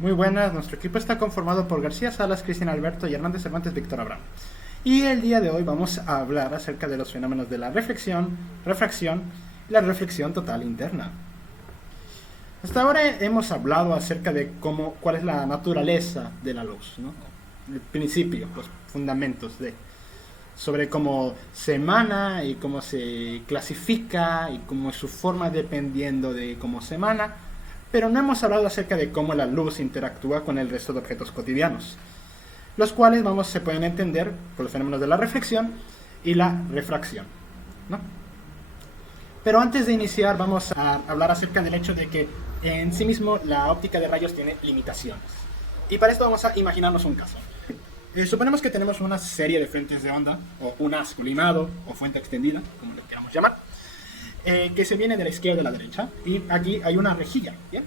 Muy buenas, nuestro equipo está conformado por García Salas, Cristian Alberto y Hernández Cervantes Víctor Abraham. Y el día de hoy vamos a hablar acerca de los fenómenos de la reflexión, refracción y la reflexión total interna. Hasta ahora hemos hablado acerca de cuál es la naturaleza de la luz, ¿no? El principio, los fundamentos sobre cómo se emana y cómo se clasifica y cómo es su forma dependiendo de cómo se emana, pero no hemos hablado acerca de cómo la luz interactúa con el resto de objetos cotidianos, los cuales se pueden entender por los fenómenos de la reflexión y la refracción, ¿no? Pero antes de iniciar vamos a hablar acerca del hecho de que en sí mismo la óptica de rayos tiene limitaciones. Y para esto vamos a imaginarnos un caso. Suponemos que tenemos una serie de frentes de onda, o un haz colimado, o fuente extendida, como le queramos llamar, que se viene de la izquierda a la derecha, y aquí hay una rejilla, ¿bien?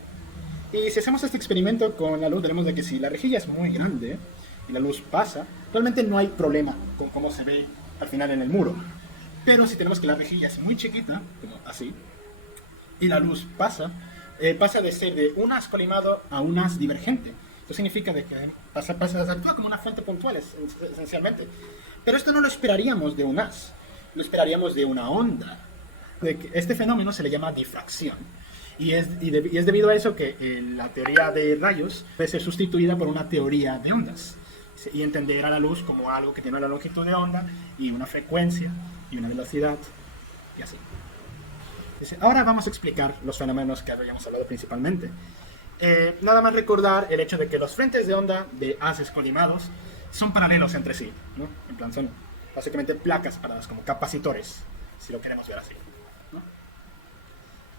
Y si hacemos este experimento con la luz, veremos de que si la rejilla es muy grande y la luz pasa, realmente no hay problema con cómo se ve al final en el muro. Pero si tenemos que la rejilla es muy chiquita, como así, y la luz pasa de ser de un haz colimado a un haz divergente. Esto significa de que actúa como una fuente puntual, esencialmente. Pero esto no lo esperaríamos de un haz, lo esperaríamos de una onda. Este fenómeno se le llama difracción. Y es debido a eso que la teoría de rayos puede ser sustituida por una teoría de ondas. Y entender a la luz como algo que tiene una longitud de onda y una frecuencia y una velocidad y así. Ahora vamos a explicar los fenómenos que habíamos hablado principalmente. Nada más recordar el hecho de que los frentes de onda de haces colimados son paralelos entre sí, ¿no? En plan, son básicamente placas paradas como capacitores, si lo queremos ver así, ¿no?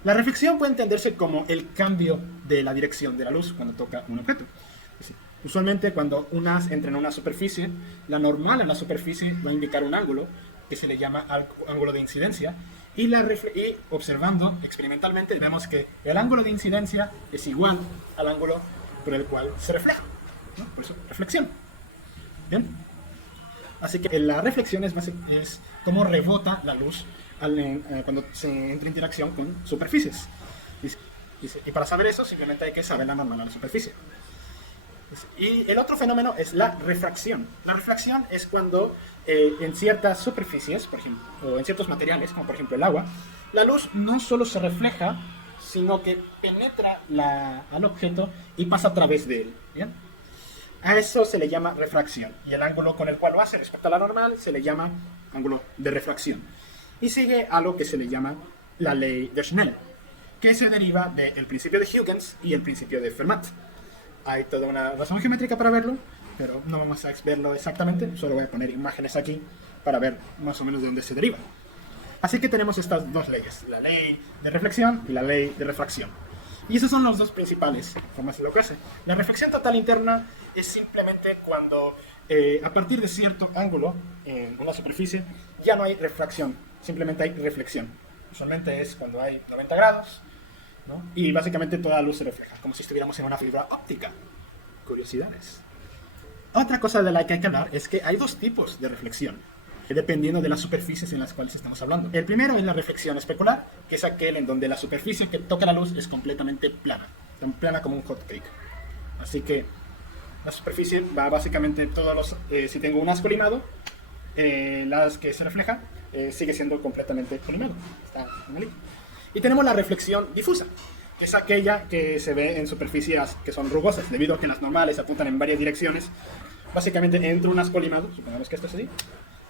La reflexión puede entenderse como el cambio de la dirección de la luz cuando toca un objeto. Usualmente cuando un haz entra en una superficie, la normal en la superficie va a indicar un ángulo que se le llama ángulo de incidencia, y observando experimentalmente vemos que el ángulo de incidencia es igual al ángulo por el cual se refleja, ¿no? Por eso reflexión. Bien, así que la reflexión es cómo rebota la luz cuando se entra en interacción con superficies. Y para saber eso simplemente hay que saber la normal a la superficie. Y el otro fenómeno es la refracción. La refracción es cuando en ciertas superficies, por ejemplo, o en ciertos materiales, como por ejemplo el agua, la luz no solo se refleja, sino que penetra al objeto y pasa a través de él. ¿Bien? A eso se le llama refracción. Y el ángulo con el cual lo hace respecto a la normal se le llama ángulo de refracción. Y sigue algo que se le llama la ley de Snell, que se deriva del principio de Huygens y el principio de Fermat. Hay toda una razón geométrica para verlo, pero no vamos a verlo exactamente, solo voy a poner imágenes aquí para ver más o menos de dónde se deriva. Así que tenemos estas dos leyes, la ley de reflexión y la ley de refracción. Y esas son las dos principales formas de lo que hace. La reflexión total interna es simplemente cuando a partir de cierto ángulo en una superficie ya no hay refracción, simplemente hay reflexión. Usualmente es cuando hay 90 grados, ¿no? Y básicamente toda la luz se refleja, como si estuviéramos en una fibra óptica. Curiosidades. Otra cosa de la que hay que hablar es que hay dos tipos de reflexión, dependiendo de las superficies en las cuales estamos hablando. El primero es la reflexión especular, que es aquel en donde la superficie que toca la luz es completamente plana, tan plana como un hot cake. Así que la superficie va básicamente si tengo un haz colimado, las que se refleja sigue siendo completamente colimado. Está en el Y tenemos la reflexión difusa, que es aquella que se ve en superficies que son rugosas, debido a que las normales apuntan en varias direcciones. Básicamente entra un haz colimado, supongamos que esto es así,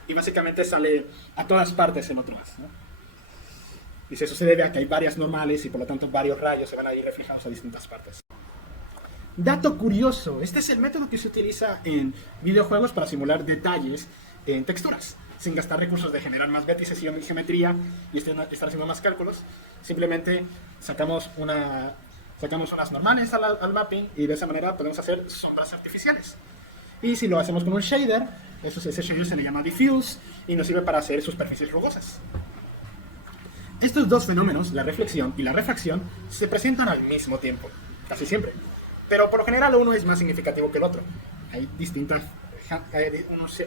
y básicamente sale a todas partes el otro haz, ¿no? Y eso se debe a que hay varias normales y por lo tanto varios rayos se van a ir reflejados a distintas partes. Dato curioso, este es el método que se utiliza en videojuegos para simular detalles en texturas, sin gastar recursos de generar más vértices y geometría y estar haciendo más cálculos. Simplemente sacamos unas normales al mapping y de esa manera podemos hacer sombras artificiales. Y si lo hacemos con un shader, ese shader se le llama diffuse y nos sirve para hacer superficies rugosas. Estos dos fenómenos, la reflexión y la refracción, se presentan al mismo tiempo, casi siempre. Pero por lo general uno es más significativo que el otro. Hay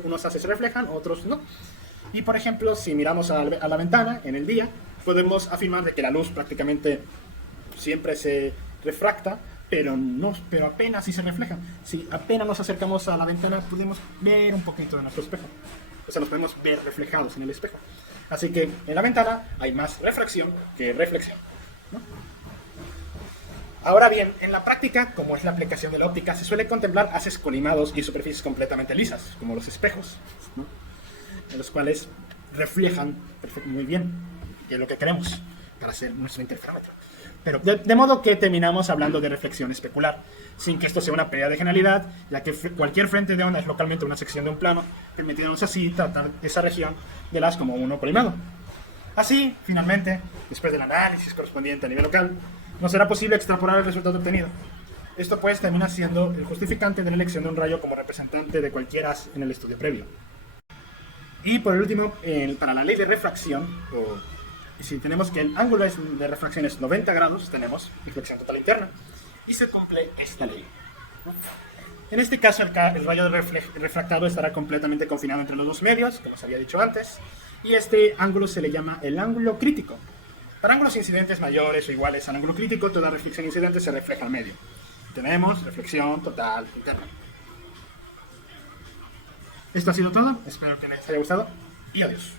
unos haces se reflejan, otros no. Y por ejemplo, si miramos a la ventana en el día, podemos afirmar de que la luz prácticamente siempre se refracta pero apenas si se reflejan. Si apenas nos acercamos a la ventana, podemos ver un poquito de nuestro espejo. O sea, nos podemos ver reflejados en el espejo. Así que en la ventana hay más refracción que reflexión, ¿no? Ahora bien, en la práctica, como es la aplicación de la óptica, se suele contemplar haces colimados y superficies completamente lisas, como los espejos, ¿no? En los cuales reflejan muy bien, que es lo que queremos para hacer nuestro interferómetro. Pero de modo que terminamos hablando de reflexión especular, sin que esto sea una pérdida de genialidad, ya que cualquier frente de onda es localmente una sección de un plano, permitiéndonos así tratar esa región de las como uno colimado. Así, finalmente, después del análisis correspondiente a nivel local, no será posible extrapolar el resultado obtenido. Esto pues termina siendo el justificante de la elección de un rayo como representante de cualquier haz en el estudio previo. Y por último, para la ley de refracción, si tenemos que el ángulo de refracción es 90 grados, tenemos reflexión total interna. Y se cumple esta ley, ¿no? En este caso, el rayo refractado estará completamente confinado entre los dos medios, como os había dicho antes, y este ángulo se le llama el ángulo crítico. Para ángulos incidentes mayores o iguales al ángulo crítico, toda reflexión incidente se refleja al medio. Tenemos reflexión total interna. Esto ha sido todo, espero que les haya gustado y adiós.